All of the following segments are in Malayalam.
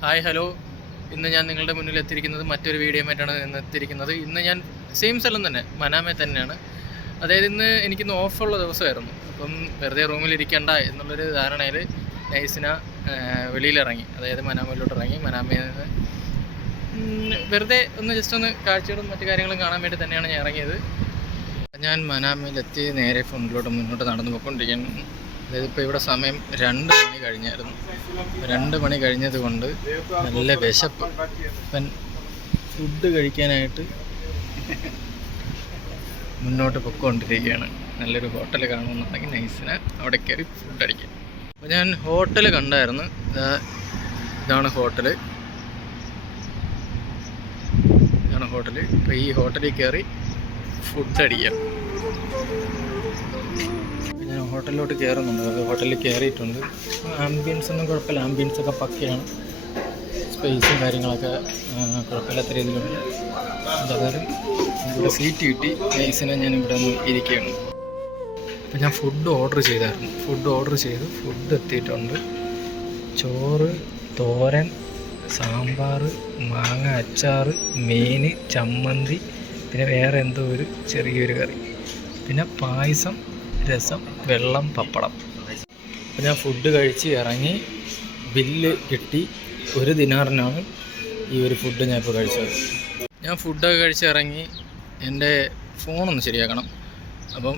ഹായ് ഹലോ, ഇന്ന് ഞാൻ നിങ്ങളുടെ മുന്നിൽ എത്തിയിരിക്കുന്നത് മറ്റൊരു വീഡിയോയുമായിട്ടാണ് എത്തിയിരിക്കുന്നത്. ഇന്ന് ഞാൻ സെയിം സ്ഥലം തന്നെ, മനാമേ തന്നെയാണ്. അതായത് എനിക്കിന്ന് ഓഫുള്ള ദിവസമായിരുന്നു. അപ്പം വെറുതെ റൂമിലിരിക്കണ്ട എന്നുള്ളൊരു ധാരണയിൽ നൈസിന വെളിയിലിറങ്ങി, അതായത് മനാമയിലോട്ട് ഇറങ്ങി. മനാമയിൽ നിന്ന് വെറുതെ ജസ്റ്റ് ഒന്ന് കാഴ്ചകളും മറ്റു കാര്യങ്ങളും കാണാൻ വേണ്ടി തന്നെയാണ് ഞാൻ ഇറങ്ങിയത്. ഞാൻ മനാമയിലെത്തി നേരെ ഫ്രണ്ടിലോട്ട് മുന്നോട്ട് നടന്നു പോയിക്കൊണ്ടിരിക്കുന്നു. അതായത് ഇപ്പോൾ ഇവിടെ സമയം 2 മണി കഴിഞ്ഞായിരുന്നു. 2 മണി കഴിഞ്ഞത് കൊണ്ട് നല്ല വിശപ്പ്. ഇപ്പം ഫുഡ് കഴിക്കാനായിട്ട് മുന്നോട്ട് പൊയ്ക്കൊണ്ടിരിക്കുകയാണ്. നല്ലൊരു ഹോട്ടൽ കാണുമെന്നുണ്ടെങ്കിൽ നൈസിന് അവിടെ കയറി ഫുഡ് അടിക്കാം. അപ്പോൾ ഞാൻ ഹോട്ടൽ കണ്ടായിരുന്നു. ഇതാണ് ഹോട്ടൽ. ഇപ്പോൾ ഈ ഹോട്ടലിൽ കയറി ഫുഡ് അടിക്കാം. ഞാൻ ഹോട്ടലിലോട്ട് കയറുന്നുണ്ട്. ഹോട്ടലിൽ കയറിയിട്ടുണ്ട്. ആംബിയൻസ് ഒന്നും കുഴപ്പമില്ല, ആംബിയൻസൊക്കെ പക്കയാണ്. സ്പേസും കാര്യങ്ങളൊക്കെ കുഴപ്പമില്ലാത്ത രീതിയിലുണ്ട്. എന്തായാലും ഇവിടെ സീറ്റ് കിട്ടി. നൈസിനെ ഞാൻ ഇവിടെ ഒന്ന് ഇരിക്കുകയാണ്. അപ്പോൾ ഞാൻ ഫുഡ് ഓർഡർ ചെയ്തായിരുന്നു. ഫുഡ് എത്തിയിട്ടുണ്ട്. ചോറ്, തോരൻ, സാമ്പാർ, മാങ്ങ അച്ചാർ, മീൻ, ചമ്മന്തി, പിന്നെ വേറെ എന്തോ ഒരു ചെറിയൊരു കറി, പിന്നെ പായസം, രസം, വെള്ളം, പപ്പടം. അപ്പോൾ ഞാൻ ഫുഡ് കഴിച്ച് ഇറങ്ങി. ബില്ല് കിട്ടി. 1 ദിനാറിനാണ് ഈ ഒരു ഫുഡ് ഞാൻ ഇപ്പോൾ കഴിച്ചത്. ഞാൻ ഫുഡൊക്കെ കഴിച്ച് ഇറങ്ങി. എൻ്റെ ഫോണൊന്ന് ശരിയാക്കണം. അപ്പം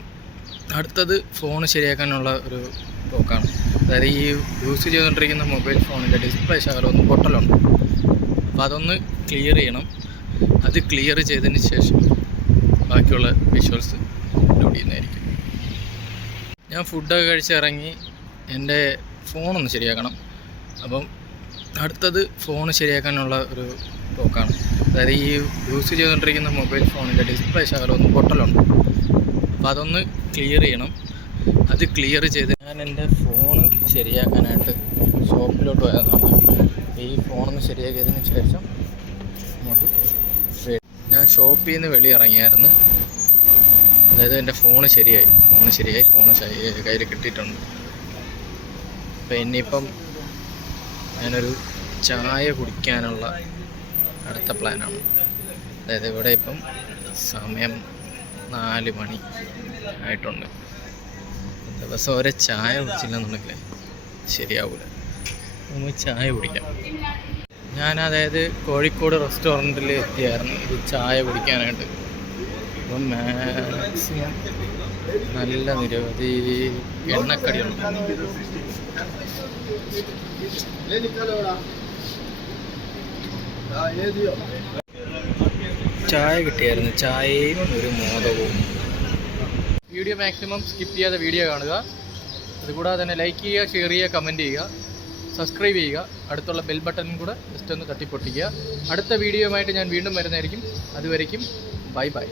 അടുത്തത് ഫോൺ ശരിയാക്കാനുള്ള ഒരു പോക്കാണ്. അതായത് ഈ യൂസ് ചെയ്തുകൊണ്ടിരിക്കുന്ന മൊബൈൽ ഫോണിൻ്റെ ഡിസ്പ്ലേ ശകലം ഒന്ന് പൊട്ടലുണ്ട്. അപ്പോൾ അതൊന്ന് ക്ലിയർ ചെയ്യണം. അത് ക്ലിയർ ചെയ്തതിന് ശേഷം ബാക്കിയുള്ള വിഷ്വൽസ് അപ്ലോഡ് ചെയ്യുന്നതായിരിക്കും. ഞാൻ ഫുഡൊക്കെ കഴിച്ച് ഇറങ്ങി. എൻ്റെ ഫോണൊന്ന് ശരിയാക്കണം. അപ്പം അടുത്തത് ഫോൺ ശരിയാക്കാനുള്ള ഒരു പോക്കാണ്. അതായത് ഈ യൂസ് ചെയ്തുകൊണ്ടിരിക്കുന്ന മൊബൈൽ ഫോണിൻ്റെ ഡിസ്പ്ലേ ശകലം ഒന്ന് പൊട്ടലുണ്ട്. അപ്പോൾ അതൊന്ന് ക്ലിയർ ചെയ്യണം. അത് ക്ലിയർ ചെയ്ത് ഞാൻ എൻ്റെ ഫോണ് ശരിയാക്കാനായിട്ട് ഷോപ്പിലോട്ട് പോയതാണ്. ഈ ഫോണൊന്ന് ശരിയാക്കിയതിന് ശേഷം ഞാൻ ഷോപ്പിൽ നിന്ന് വെളിയിറങ്ങിയായിരുന്നു. അതായത് എൻ്റെ ഫോണ് ശരിയായി. ഫോണ് കയ്യിൽ കിട്ടിയിട്ടുണ്ട്. അപ്പോൾ ഇനിയിപ്പം ഞാനൊരു ചായ കുടിക്കാനുള്ള അടുത്ത പ്ലാനാണ്. അതായത് ഇവിടെ ഇപ്പം സമയം 4 മണി ആയിട്ടുണ്ട്. ദിവസം ഒരു ചായ കുടിച്ചില്ലെന്നുണ്ടെങ്കിൽ ശരിയാവില്ല. നമുക്ക് ചായ കുടിക്കാം. അതായത് കോഴിക്കോട് റെസ്റ്റോറൻറ്റിൽ എത്തിയായിരുന്നു ഇത് ചായ കുടിക്കാനായിട്ട്. അപ്പം മാക്സിമം നല്ല നിരവധി എണ്ണക്കടിയുണ്ട്. ചായ കിട്ടിയായിരുന്നു, ചായയും ഒരു മോദകവും. വീഡിയോ മാക്സിമം സ്കിപ്പ് ചെയ്യാതെ വീഡിയോ കാണുക. അതുകൂടാതെ തന്നെ ലൈക്ക് ചെയ്യുക, ഷെയർ ചെയ്യുക, കമൻറ്റ് ചെയ്യുക, സബ്സ്ക്രൈബ് ചെയ്യുക. അടുത്തുള്ള ബെൽ ബട്ടണും കൂടെ ജസ്റ്റ് ഒന്ന് തട്ടിപ്പൊട്ടിക്കുക. അടുത്ത വീഡിയോയുമായിട്ട് ഞാൻ വീണ്ടും വരുന്നതായിരിക്കും. അതുവരേക്കും ബൈ ബൈ.